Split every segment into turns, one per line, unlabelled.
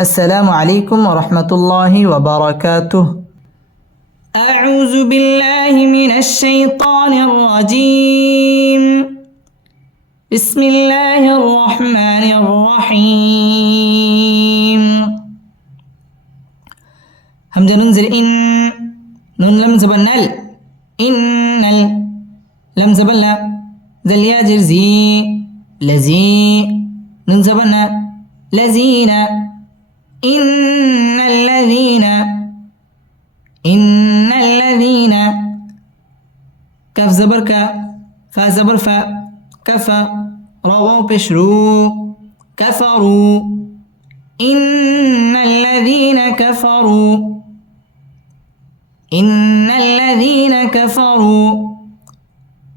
السلام عليكم ورحمة الله وبركاته أعوذ بالله من الشيطان الرجيم بسم الله الرحمن الرحيم حمد ننزل إن نون لم زبن ال إن ال لم زبن ذل زل يا جرزي لزي نون لزينا إن الذين إن الذين كف زبر ك فا زبر ف كف بشرو كفروا إن الذين كفروا إن الذين كفروا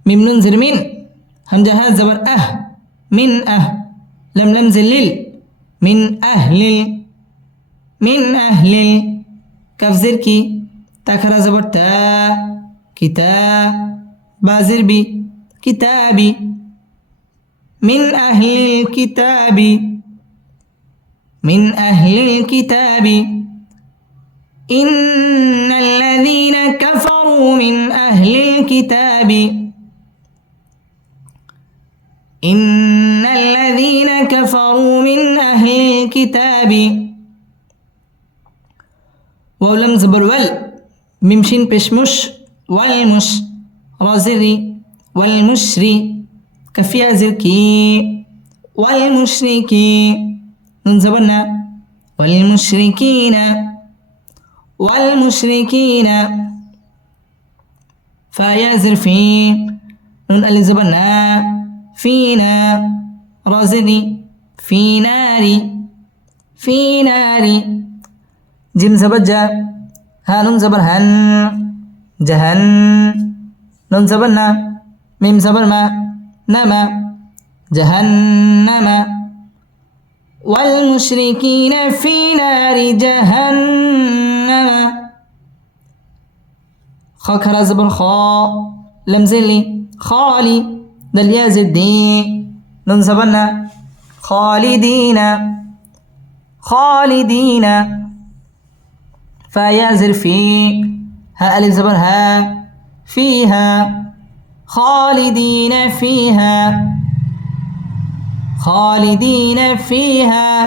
من ننزل من هم زبر أه من أه لم لم زلل من أهل من أهل كفزر كي تاخر زبر تا كتاب بازر بي كتابي من أهل الكتاب من أهل الكتاب إن الذين كفروا من أهل الكتاب إن الذين كفروا من أهل الكتاب ولم زبر ول ممشين بشمش والمش رازري والمشري كفيا زركي والمشركي نزبرنا والمشركين والمشركين فيا زرفي نون زبرنا فينا رازري زري في ناري في ناري جيم زبر جا ها نون زبر هن جهن نون زبر نا ميم زبر ما نما جهنم والمشركين في نار جهنم خا كرا زبر خا لمزلي خالي دل يا دي نون خالدين خالدين فيزر في ها ألف زبر ها فيها خالدين فيها خالدين فيها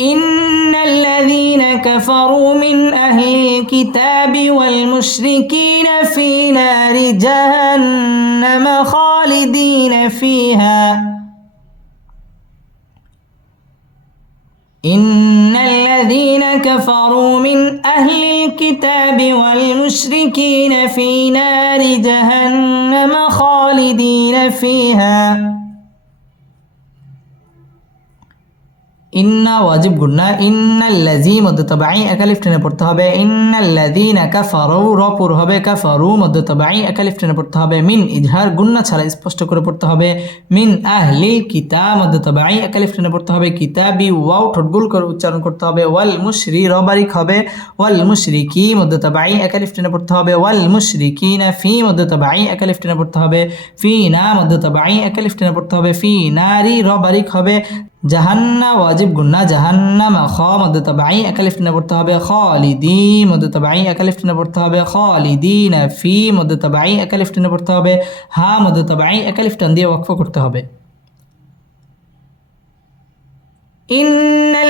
إن الذين كفروا من أهل الكتاب والمشركين في نار جهنم خالدين فيها إن الذين كفروا من أهل الكتاب والمشركين في نار جهنم خالدين فيها ইন্না ওয়াজিব গুড না ইন্নাল্লাজি মধ্যতবাই একালিফ টেনে পড়তে হবে ইন্নাল্লাদিন একা ফারু রপুর হবে একা ফারু মধ্যতবাই একালিফ টেনে পড়তে হবে মিন ইজহার গুন্না ছাড়া স্পষ্ট করে পড়তে হবে মিন আহলি কিতা মধ্যতবাই একালিফ টেনে পড়তে হবে কিতাবি ওয়াও ঠোটগুল করে উচ্চারণ করতে হবে ওয়াল মুশরি রবারিক হবে ওয়াল মুশরিকি মধ্যতবাই একালিফ টেনে পড়তে হবে ওয়াল মুশরিকি না ফি মধ্যতবাই একালিফ টেনে পড়তে হবে ফি না মধ্যতবাই একালিফ টেনে পড়তে হবে ফি নারি রবারিক হবে জাহান্না ওয়াজিব গুন্না জাহান্নামা খ মধ্যে তাবাই একালিফ টেনে পড়তে হবে খলিদি মধ্যে তাবাই একালিফ টেনে পড়তে হবে খলিদিন ফি মধ্যে তাবাই একালিফ টেনে পড়তে হবে হা মধ্যে তাবাই একালিফ টান দিয়ে ওয়াকফ করতে হবে إن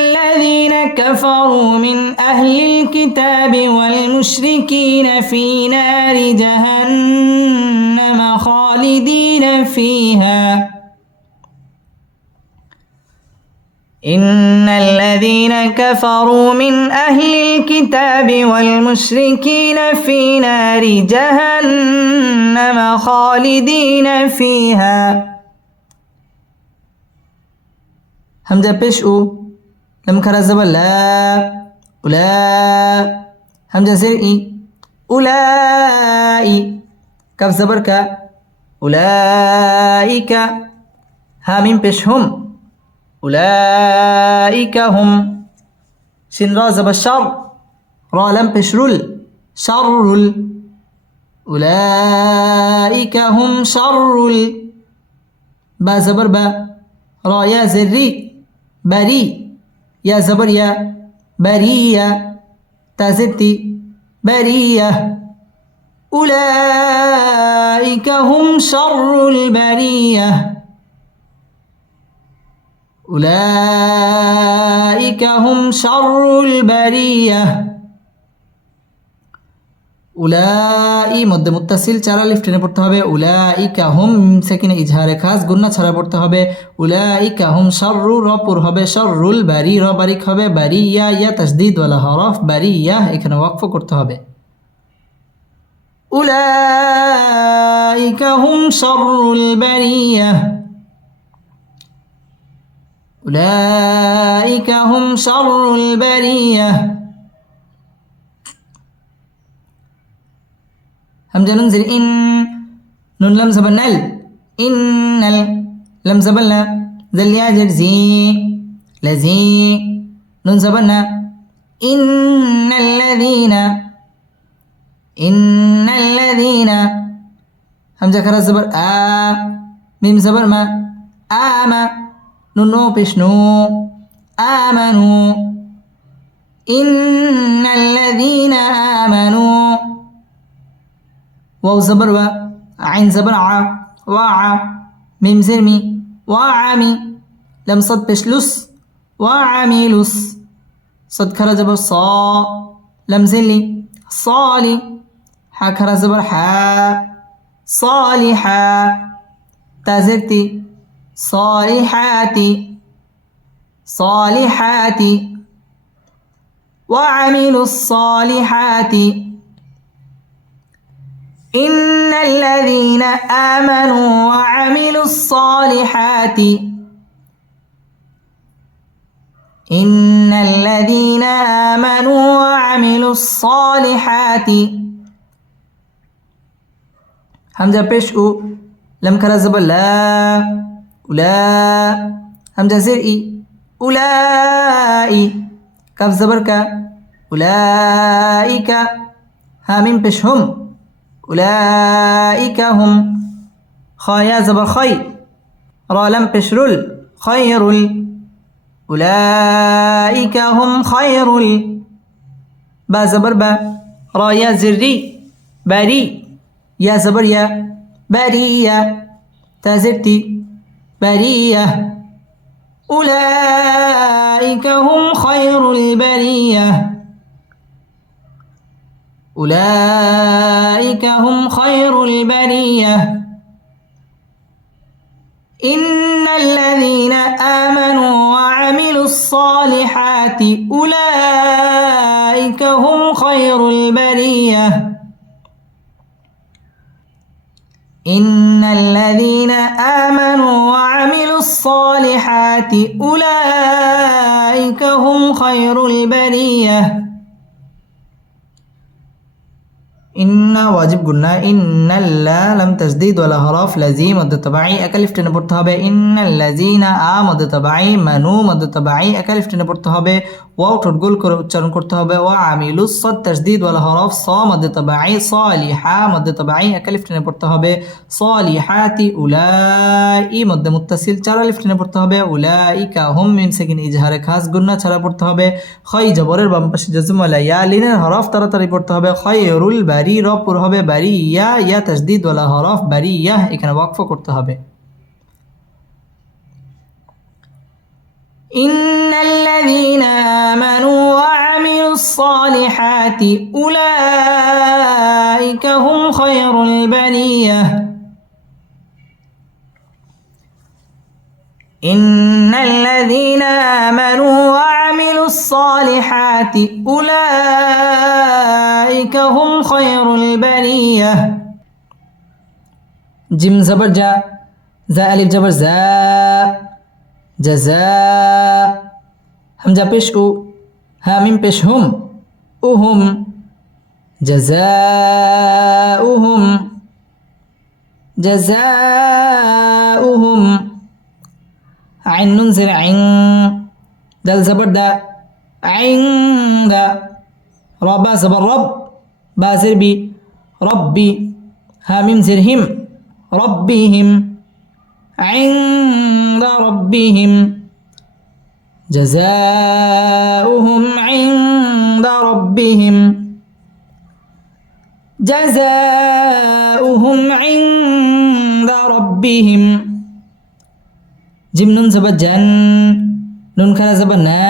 الذين كفروا من أهل الكتاب والمشركين في نار جهنم خالدين فيها إن الذين كفروا من أهل الكتاب والمشركين في نار جهنم خالدين فيها هم جبش أو لم كرزب لا هم همزة اي أولائي كف زبر كا أولئك هامين بيش هم أولئك هم شن را زب الشر را لم بشرل شر أولئك هم شر با زبر با را يا زري بري يا زبر يا برية تازتي برية أولئك هم شر البرية أولئك هم شر البرية উলাই মধ্যে মুত্তাসিল চারা লিফ টেনে পড়তে হবে উলাই কাহুম সেখানে ইজহারে খাস গুন্না ছাড়া পড়তে হবে উলাই কাহুম সর্রু রপুর হবে সর্রুল বারি র বারিক হবে বারি ইয়া ইয়া তাসদিদ ওয়ালা হরফ বারি ইয়া এখানে ওয়াকফ করতে হবে উলাই কাহুম সর্রুল বারিয়া أولئك هم شر البرية هم نون زر إن نون لم زبنا ال إن ال لم زبنا ذل ياجر زي لزي نون زبنا إن الذين إن الذين هم كرا الزبر آ ميم زبر ما ما نونو بشنو آمنوا إن الذين آمنوا واو زبر و عين زبر ع وع ميم زرمي وعمي لم صد بشلس وعميلس صد كرا زبر صا لم زلي صالي حا كرا زبر حا صالحا تازرتي صالحات صالحات وعملوا الصالحات إن الذين آمنوا وعملوا الصالحات إن الذين آمنوا وعملوا الصالحات همزة بشؤ لم كرزب لا أولا همزة زر إي أولائي كاف زبر كا أولئك ها بشهم بش هم أولئك هم خايا زبر خي را لم بش رل خير أولئك هم خير با زبر با را يا زري باري يا زبر يا باري يا تازرتي برية أولئك هم خير البرية أولئك هم خير البرية إن الذين آمنوا وعملوا الصالحات أولئك هم خير البرية إن الذين آمنوا وعملوا الصالحات أولئك هم خير البرية ইন্না ওয়াজিব গুন্না ইন্নাল্লা লাম ওয়ালা হরফ লাজি মধ্য একা একালিফ টেনে পড়তে হবে ইন্নাল্লাজিনা আ মধ্য মানু মধ্য তবাই একালিফ টেনে পড়তে হবে ওয়া ঠোঁট গোল করে উচ্চারণ করতে হবে ওয়া আমিলু স তাজদিদ ওয়ালা হরফ স মধ্য তবাই স লিহা মধ্য একা একালিফ টেনে পড়তে হবে স লিহাতি উলা ই মধ্যে মুত্তাসিল চার আলিফ টেনে পড়তে হবে উলা ইকা হুম মিম সেকিন ইজহারে খাস গুন্না ছাড়া পড়তে হবে খই জবরের বাম পাশে জজমলা ইয়া লিনের হরফ তাড়াতাড়ি পড়তে হবে খয় রুল বারি রব অপর হবে বাড়ি ইয়া ইয়া তাসদিদ ওলা হরফ বাড়ি ইয়া এখানে ওয়াকফ করতে হবে إن الذين آمنوا وعملوا الصالحات أولئك هم خير البرية إن الذين آمنوا وعملوا الصالحات أولئك أولئك هم خير البرية جيم زبر جاء زا ألف جبر زا جزاء جا بيش أو هامين بيش هم أهم جزاؤهم جزاؤهم عين ننزل عين دل زبر دا دا ربا زبر رب بازر بي ربي هامم زر هم ربهم عند ربهم جزاؤهم عند ربهم جزاؤهم عند ربهم جم نون زبد جن نون زبد نا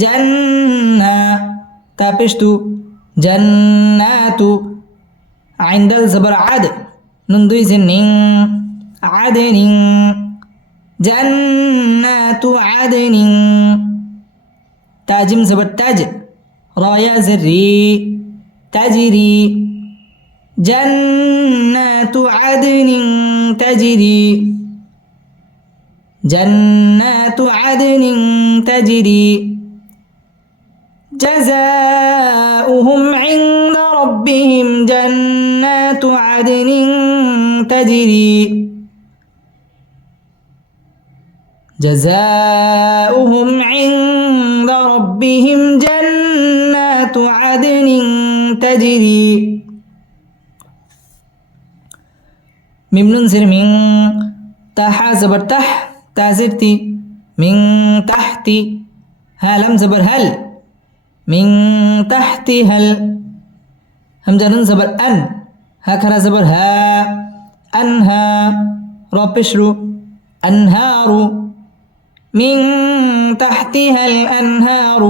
جن نا تابشتو জান্নাতু আইন দাল জবর আদ নুন দুই সিন নিং আদে নিং জান্নাতু আদে নিং তাজিম জবর তাজ রায়া জরি তাজিরি جنات عدن تجري جنات عدن تجري جزاء ربهم جنات عدن تجري جزاؤهم عند ربهم جنات عدن تجري ممنون سر من تحا زبر تح تازرتي من تحتي هلم زبر هل من تحت هل همجرا زبر أن هكذا زبر ها أنها ربشرو أنهار من تحتها الأنهار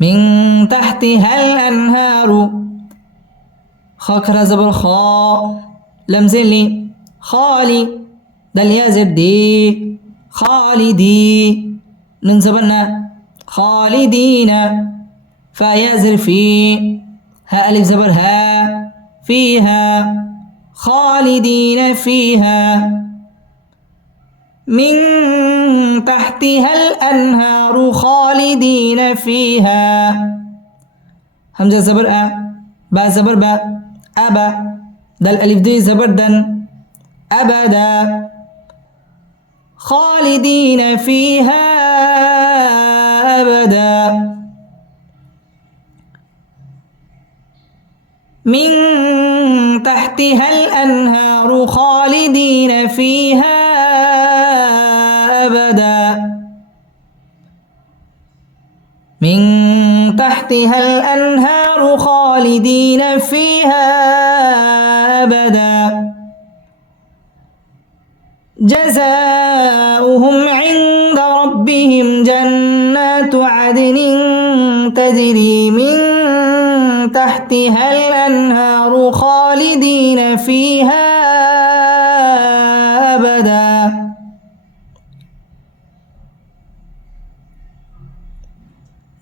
من تحتها الأنهار خاكرا زبر خا لمزلي خالي دل يازر دي خالدي من زبرنا خالدين فيأزر في ها ألف زبر ها فيها خالدين فيها من تحتها الأنهار خالدين فيها همزة زبر أ با زبر با أبا دل ألف دي زبر دن أبدا خالدين فيها أبدا من تحتها الأنهار خالدين فيها أبدا من تحتها الأنهار خالدين فيها أبدا جزاؤهم عند ربهم جنات عدن تجري من تحتها الأنهار خالدين فيها أبدا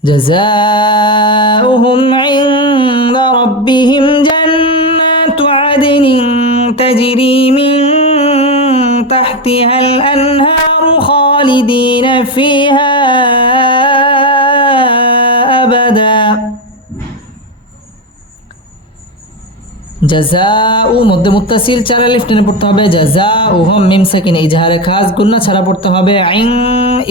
جزاؤهم عند ربهم جنات عدن تجري من تحتها الأنهار خالدين فيها জাজা ও মধ্যে মুত্তাসিল চারা লিফ টেনে পড়তে হবে জাজা ও হম মিম সাকিন ইজাহারে খাস গুন্না ছাড়া পড়তে হবে আইং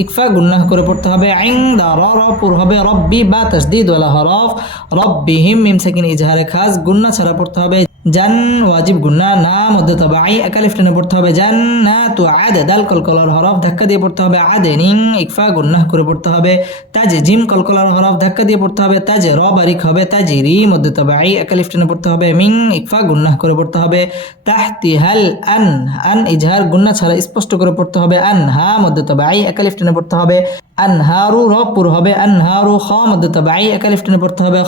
ইকফা গুন্নাহ করে পড়তে হবে আইং দা র পুর হবে রব্বি বা তাসদিদ ওয়ালা হরফ রব্বিহিম মিম সাকিন ইজহারে খাস গুন্না ছাড়া পড়তে হবে জান ওয়াজিব গুন্না না মধ্যে তবে আই একালিফ টেনে পড়তে হবে জান না তু আদে দাল কলকলার হরফ ধাক্কা দিয়ে পড়তে হবে আদে নিং ইকফা গুন্না করে পড়তে হবে তাজে জিম কলকলার হরফ ধাক্কা দিয়ে পড়তে হবে তাজে র বারিক হবে তাজে রি মধ্যে তবে আই একালিফ টেনে পড়তে হবে মিং ইকফা গুন্না করে পড়তে হবে তাহতি হাল আন আন ইজহার গুন্না ছাড়া স্পষ্ট করে পড়তে হবে আন হা মধ্যে তবে আই একালিফ টেনে পড়তে হবে আনহারু রপুর হবে আনহারু খ মধ্যে তবাই একালিফটনে পড়তে হবে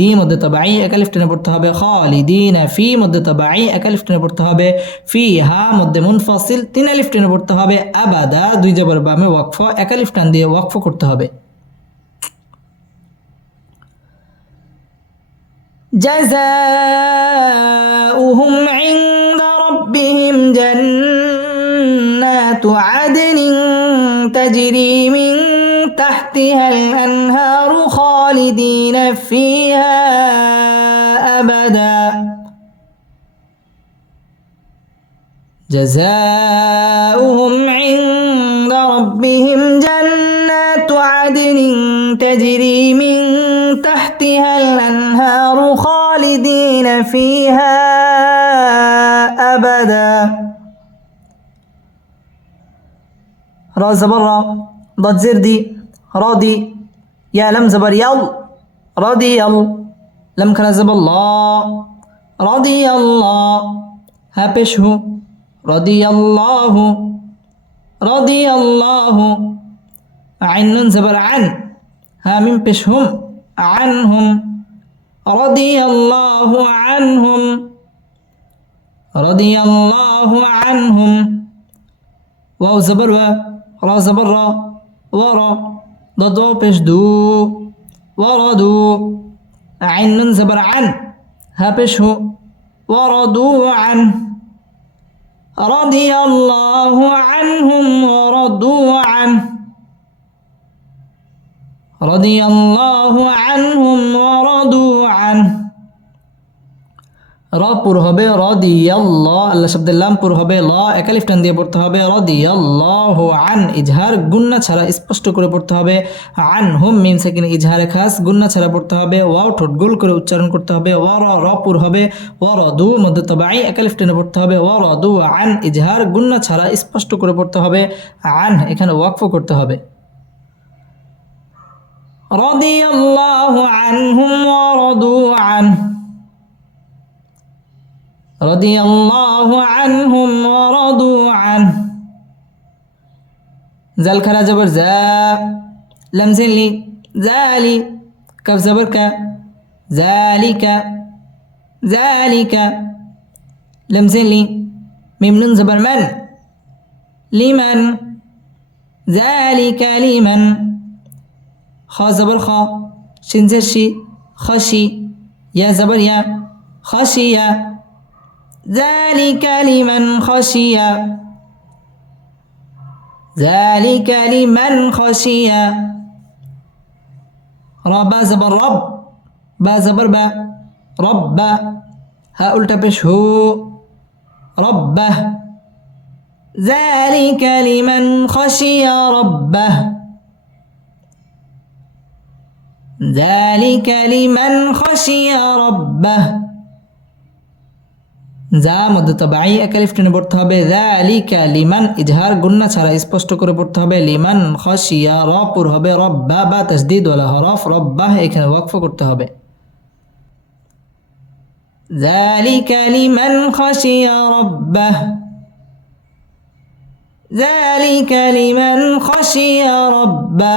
দি মধ্যে তবাই একালিফটনে পড়তে হবে না ফি মধ্যে তবাই একালিফটনে পড়তে হবে ফি হা মধ্যে মুনফাসিল তিন লিফটনে পড়তে হবে আবাদা দুই জবর বামে ওয়াকফ লিফটান দিয়ে ওয়াকফ করতে হবে جزاؤهم عند ربهم جنات عدن تجري من تحتها الأنهار خالدين فيها أبدا جزاؤهم عند ربهم جنات عدن تجري من تحتها الأنهار خالدين فيها أبدا راس برا ضد زير دي راضي يا لم زبر يل راضي يل لم كنزب الله راضي الله هابش هو رضي الله رضي الله عن زبر عن هامين بشهم عنهم رضي الله عنهم رضي الله عنهم واو زبر و را زبر را ورا ضدو بش دو ورا دو عين من زبر عن هبش هو وردوا عن رضي الله عنهم وردوا عن رضي الله عنهم র পুর হবে র দিয়াল্ল আল্লাহ শব্দের লাম পুর হবে ল একালিফ টান দিয়ে পড়তে হবে র দিয়াল্লাহ আন ইজহার গুন্না ছাড়া স্পষ্ট করে পড়তে হবে আন হুম মিন সেকিন ইজহার খাস গুন্না ছাড়া পড়তে হবে ওয়াও ঠোঁট গোল করে উচ্চারণ করতে হবে ওয়া র র পুর হবে ও র দু মধ্য তবে একালিফ টেনে পড়তে হবে ওয়া র দু আন ইজহার গুন্না ছাড়া স্পষ্ট করে পড়তে হবে আন এখানে ওয়াকফ করতে হবে আন الله عنهم ورضوا আন رضي الله عنهم ورضوا عنه زال كرا زبر زا لم لي زالي كف زبر كا ذلك ذلك لم لي ميم نون زبر من لمن ذلك لمن خا زبر خا شنزرشي شي خشي يا زبر يا خشي يا ذلك لمن خشي ذلك لمن خشي رب زبر رب با زبر با رب ها قلت هو ربه ذلك لمن خشي ربه ذلك لمن خشي ربه যা মধ্যে তবে আই এক টেনে পড়তে হবে দা কা লিমান ইজহার গুন্না ছাড়া স্পষ্ট করে পড়তে হবে লিমান খসিয়া রপুর হবে রব্বা বা তসদিদ ওলা হরফ রব্বাহ এখানে ওয়াকফ করতে হবে ذلك لمن خشي ربه ذلك لمن خشي ربه